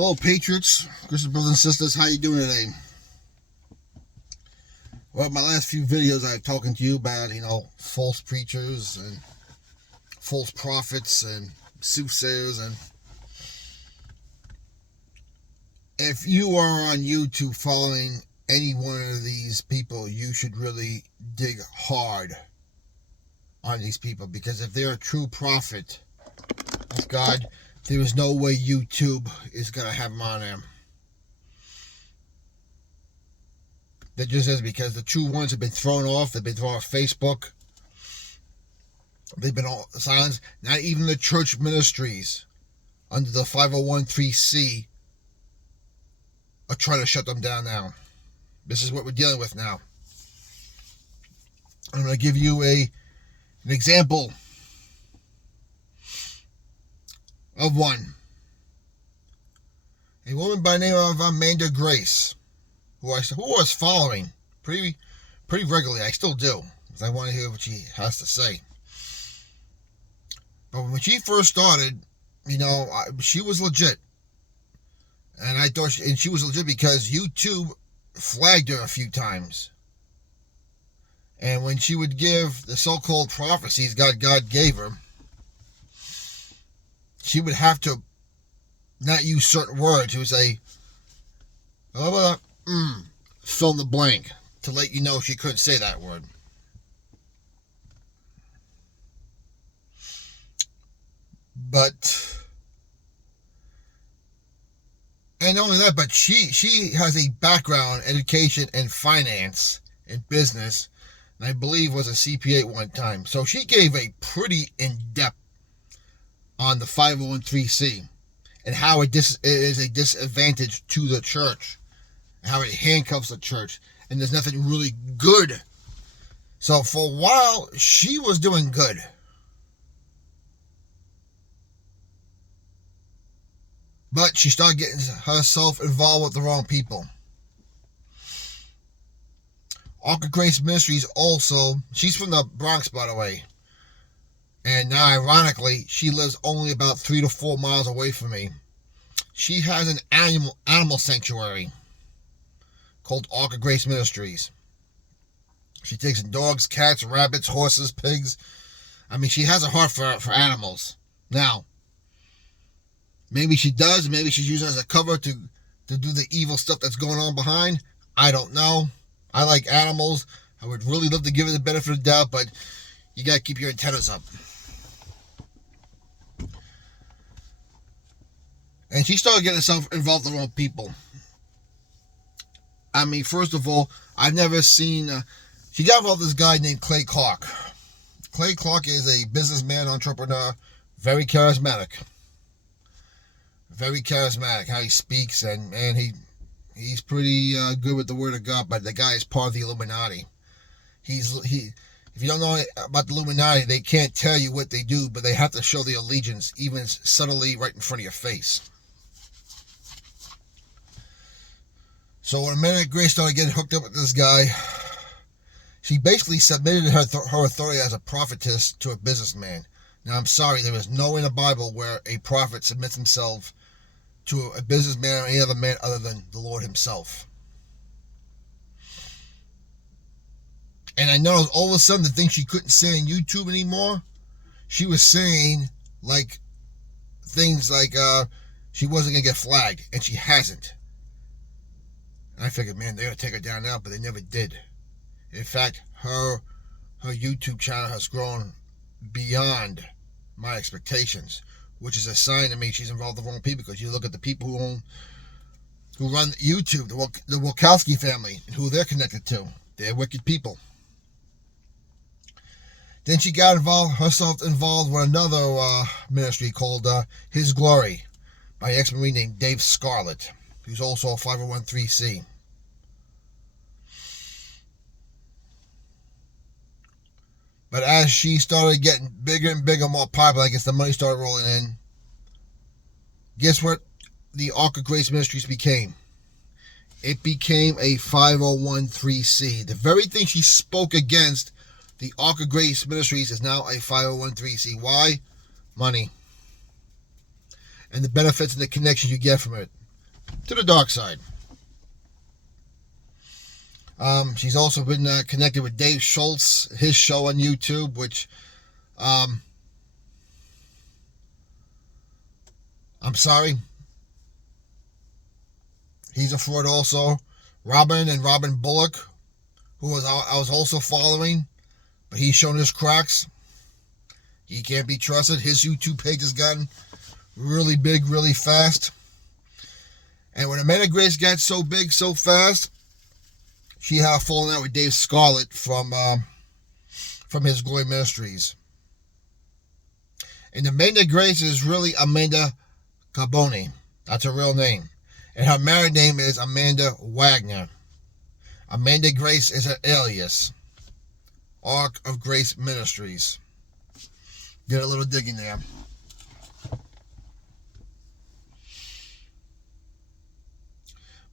Hello, Patriots, Christian brothers and sisters. How you doing today? Well, my last few videos, I've talking to you about, false preachers and false prophets and soothsayers. And if you are on YouTube following any one of these people, you should really dig hard on these people, because if they're a true prophet of God, there is no way YouTube is going to have them on there. That just is, because the true ones have been thrown off. They've been thrown off Facebook. They've been all silenced. Not even the church ministries under the 501(c) are trying to shut them down now. This is what we're dealing with now. I'm going to give you an example of one. A woman by the name of Amanda Grace, who I was following pretty regularly. I still do, because I want to hear what she has to say. But when she first started, she was legit. And I thought she was legit because YouTube flagged her a few times. And when she would give the so-called prophecies God gave her, she would have to not use certain words. She would say, fill in the blank, to let you know she couldn't say that word. And not only that, but she has a background, education, and finance and business, and I believe was a CPA at one time. So she gave a pretty in-depth on the 501(c) and how it is a disadvantage to the church, and how it handcuffs the church, and there's nothing really good. So for a while, she was doing good. But she started getting herself involved with the wrong people. Ark of Grace Ministries also, she's from the Bronx, by the way. And now, ironically, she lives only about 3 to 4 miles away from me. She has an animal sanctuary called Ark of Grace Ministries. She takes in dogs, cats, rabbits, horses, pigs. She has a heart for animals. Now, maybe she does. Maybe she's using it as a cover to do the evil stuff that's going on behind. I don't know. I like animals. I would really love to give her the benefit of the doubt, but you got to keep your antennas up. And she started getting herself involved with the wrong people. First of all, I've never seen... she got involved with this guy named Clay Clark. Clay Clark is a businessman, entrepreneur, very charismatic. Very charismatic, how he speaks, and he's pretty good with the word of God, but the guy is part of the Illuminati. If you don't know about the Illuminati, they can't tell you what they do, but they have to show the allegiance, even subtly right in front of your face. So when Amanda Grace started getting hooked up with this guy, she basically submitted her authority as a prophetess to a businessman. Now, I'm sorry, there is nowhere in the Bible where a prophet submits himself to a businessman or any other man other than the Lord himself. And I noticed all of a sudden the things she couldn't say on YouTube anymore, she was saying things like she wasn't going to get flagged, and she hasn't. And I figured, man, they're going to take her down now, but they never did. In fact, her YouTube channel has grown beyond my expectations, which is a sign to me she's involved with the wrong people, because you look at the people who run YouTube, the Wachowski family, and who they're connected to. They're wicked people. Then she got herself involved with another ministry called His Glory by an ex-Marine named Dave Scarlett, who's also a 501(c). But as she started getting bigger and bigger, more popular, I guess the money started rolling in. Guess what the Ark of Grace Ministries became? It became a 501(c). The very thing she spoke against, the Ark of Grace Ministries, is now a 501(c). Why? Money. And the benefits and the connections you get from it. to the dark side. She's also been connected with Dave Schultz, his show on YouTube, which I'm sorry, he's a fraud also. Robin Bullock, who I was also following, but he's shown his cracks. He can't be trusted. His YouTube page has gotten really big, really fast. And when Amanda Grace got so big, so fast, she had fallen out with Dave Scarlett from His Glory Ministries. And Amanda Grace is really Amanda Carboni. That's her real name. And her married name is Amanda Wagner. Amanda Grace is her alias. Ark of Grace Ministries. Did a little digging there.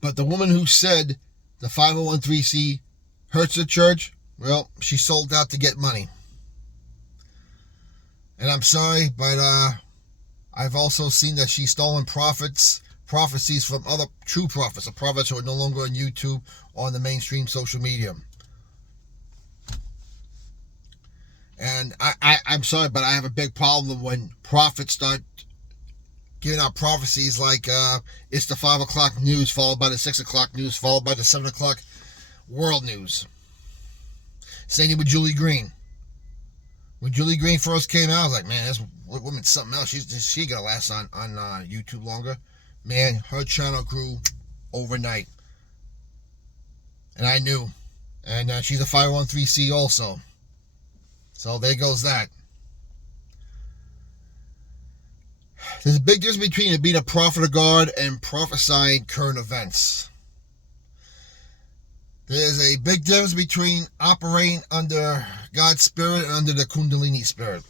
But the woman who said the 501c hurts the church, well, she sold out to get money. And I'm sorry, but I've also seen that she's stolen prophecies from other true prophets, the prophets who are no longer on YouTube or on the mainstream social media. And I'm sorry, but I have a big problem when prophets start giving out prophecies like it's the 5 o'clock news followed by the 6 o'clock news followed by the 7 o'clock world news. Same thing with Julie Green. When Julie Green first came out, I was like, man, this woman's something else. She gonna last on YouTube longer. Man, her channel grew overnight. And I knew. And she's a 501c also. So there goes that. There's a big difference between being a prophet of God and prophesying current events. There's a big difference between operating under God's Spirit and under the Kundalini Spirit.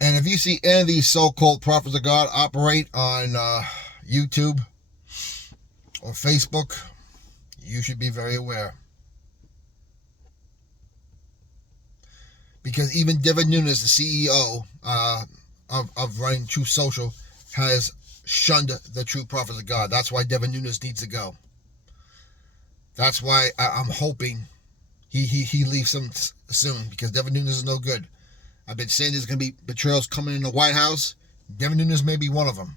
And if you see any of these so-called prophets of God operate on YouTube or Facebook, you should be very aware. Because even Devin Nunes, the CEO of running Truth Social, has shunned the true prophets of God. That's why Devin Nunes needs to go. That's why I'm hoping he leaves them soon, because Devin Nunes is no good. I've been saying there's going to be betrayals coming in the White House. Devin Nunes may be one of them.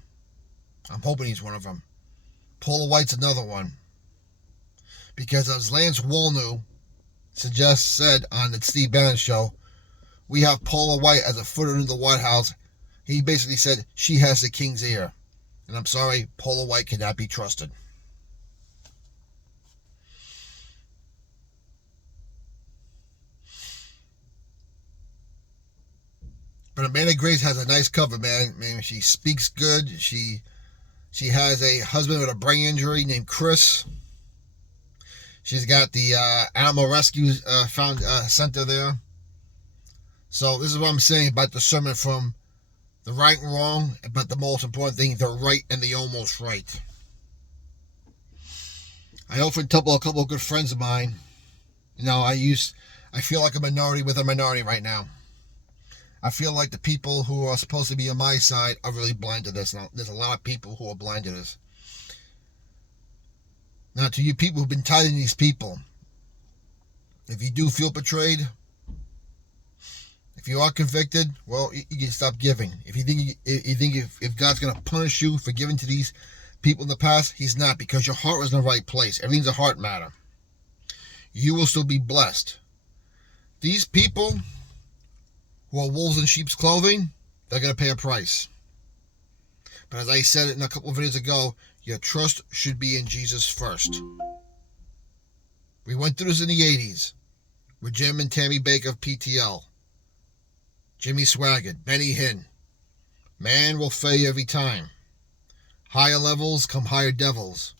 I'm hoping he's one of them. Paula White's another one. Because as Lance Wallnew said on the Steve Bannon show, we have Paula White as a footer into the White House. He basically said she has the king's ear. And I'm sorry, Paula White cannot be trusted. But Amanda Grace has a nice cover, man. Man, she speaks good. She has a husband with a brain injury named Chris. She's got the Animal Rescue Center there. So this is what I'm saying about discernment from the right and wrong, but the most important thing, the right and the almost right. I often tell a couple of good friends of mine, you know, I feel like a minority with a minority right now. I feel like the people who are supposed to be on my side are really blind to this. Now, there's a lot of people who are blind to this. Now, to you people who've been tithing these people, if you do feel betrayed, if you are convicted, well, you can stop giving. If you think if God's going to punish you for giving to these people in the past, he's not, because your heart was in the right place. Everything's a heart matter. You will still be blessed. These people who are wolves in sheep's clothing, they're going to pay a price. But as I said it in a couple of videos ago, your trust should be in Jesus first. We went through this in the 80s with Jim and Tammy Baker of PTL, Jimmy Swaggart, Benny Hinn. Man will fail you every time. Higher levels come higher devils.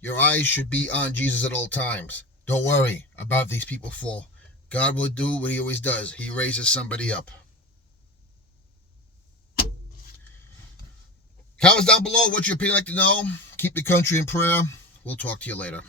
Your eyes should be on Jesus at all times. Don't worry about these people fall. God will do what he always does. He raises somebody up. Comments down below. What's your opinion like to know? Keep the country in prayer. We'll talk to you later.